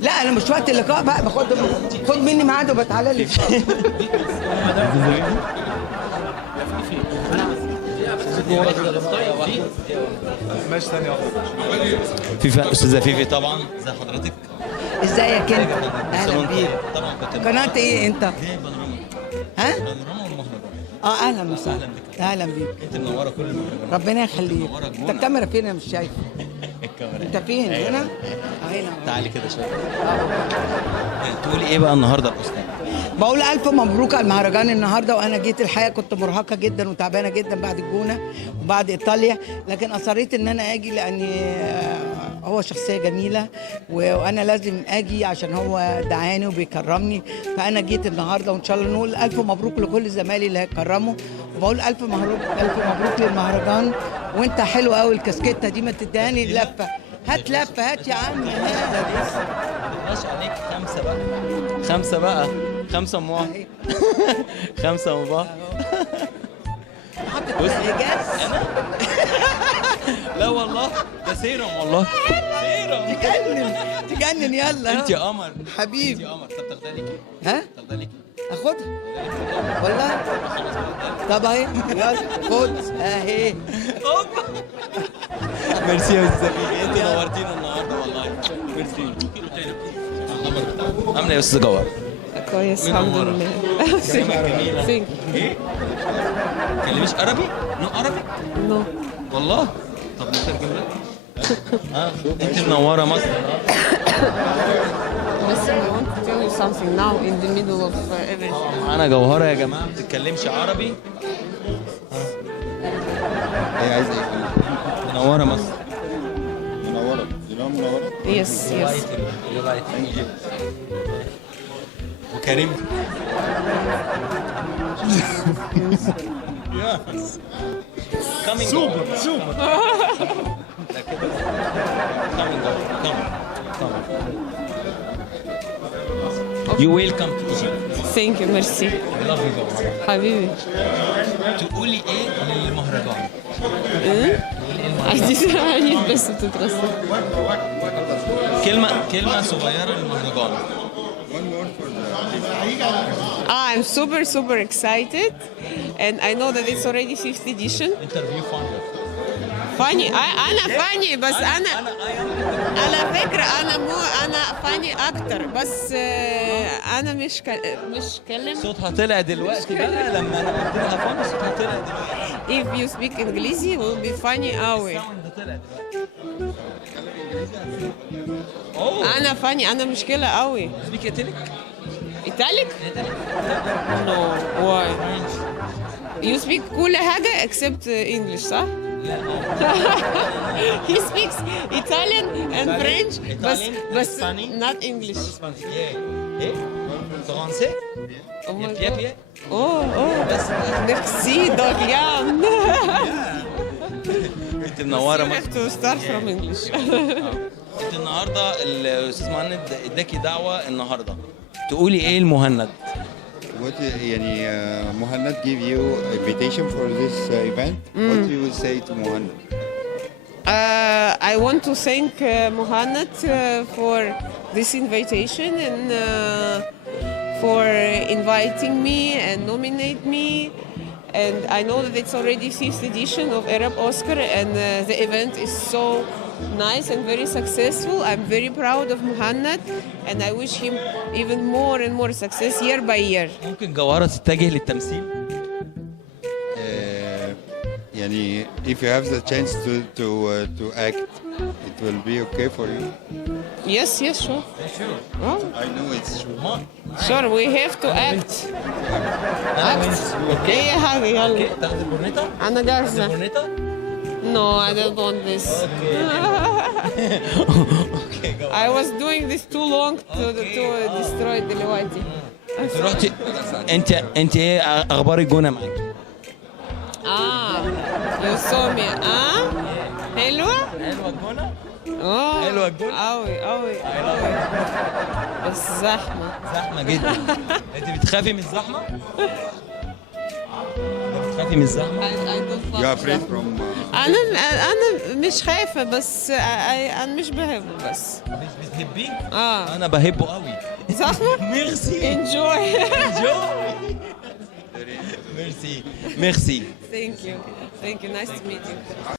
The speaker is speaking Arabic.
لا انا مش وقت اللقاء بقى، خد مني ميعاد وبتعالى لي. ماشي ثانية واحدة. فيفا، استاذه فيفي طبعا، ازي حضرتك؟ ازيك انت؟ اهلا بيك. طبعا كنت قناة ايه انت؟ دي بانوراما. ها؟ بانوراما والمهرجان. اهلا وسهلا. اهلا بيك. انت منوره كل المهرجانات. ربنا يخليك. انت الكاميرا فين؟ انا مش شايف. الكاميرا انت فين؟ هنا؟ هنا. تعالي كده شويه. تقولي ايه بقى النهارده يا استاذ؟ بقول الف مبروك على المهرجان النهارده، وانا جيت الحقيقه كنت مرهقه جدا وتعبانه جدا بعد الجونه وبعد ايطاليا، لكن اصريت ان انا اجي لان هو شخصيه جميله وانا لازم اجي عشان هو دعاني وبيكرمني، فانا جيت النهارده وان شاء الله نقول الف مبروك لكل زمايلي اللي هيكرموا، وبقول الف مبروك الف مبروك للمهرجان. وانت حلو قوي الكاسكيته دي، ما تدهاني اللفه. هات لفه، هات يا عم. ماشي عليك. خمسه بقى 5 ام واحد. 5 ام واحد. حاطط ايجاز. لا والله ده سيرم، والله سيرم. تجنن يلا. انت يا قمر حبيبي. انت يا قمر. طب تاخدها ليكي؟ ها؟ تاخدها ليكي؟ اخدها والله. طب اهي يلا خد اهي. ميرسي يا استاذ فيفي، انت نورتينا النهارده والله. ميرسي. عامله ايه يا استاذ جوهر؟ كويس الحمد لله. ايه؟ تكلميش عربي؟ نو عربي؟ نو. والله؟ طب نترجم لك. انت منوره مصر. Listen, I want to tell you something now in the middle of everything. معانا جوهره يا جماعه ما بتتكلمش عربي. هي عايزة ايه؟ منوره مصر. منورة. منورة. Yes, yes. وكريم. سوبر. You welcome to Egypt. Thank you, merci. I love you جوهرة. حبيبي. تقولي ايه للمهرجان؟ I need بس تترسل. كلمة صغيرة للمهرجان. I'm super excited and I know that it's already 5th edition. Interview founder. فاني انا فاني بس انا على فكره انا فاني اكتر بس انا مش كلم. صوتها طلع دلوقتي بقى لما انا قلت لها فاني، صوتها طلع دلوقتي. If you speak انجليزي will be funny قوي. انا فاني، انا مشكله قوي. speak Italic? Italic? No, why? You speak كل حاجه except English صح؟ He speaks Italian and French بس not English. ايه؟ فرنسي؟ بيا بس merci Dorian. انت منوره You have to start from English. انت النهارده الاستاذ مهند اداكي دعوه النهارده، تقولي ايه لمهند؟ What يعني Muhannad give you invitation for this event? What you will say to Muhannad? I want to thank Muhannad for this invitation and for inviting me and nominate me. And I know that it's already 5th edition of Arab Oscar and the event is so nice and very successful. I'm very proud of Muhannad and I wish him even more and more success year by year. ممكن جوهرة تتجه للتمثيل؟ يعني if you have the chance to act, it will be okay for you. Yes, sure. Oh, I know it's true. sure, we have to act. Act. أي حاجة يلا. تاخد البورنيطة؟ أنا جاهزة. البورنيطة؟ No, I don't want this. I was doing this too long to destroy دلوقتي. انت رحتي انت ايه اخبار الجونة معاك؟ You saw me. حلوة؟ حلوة الجونة؟ حلوة الجونة؟ أوي بس زحمة. زحمة جدا. انت بتخافي من الزحمة؟ بتخافي من الزحمه؟ I don't You are love afraid that. from انا مش خايفه بس انا مش بحبه بس. بتحبيه؟ اه انا بحبه قوي. زحمه. ميرسي. enjoy. ميرسي. ميرسي. Thank you. Thank you. Nice to meet you.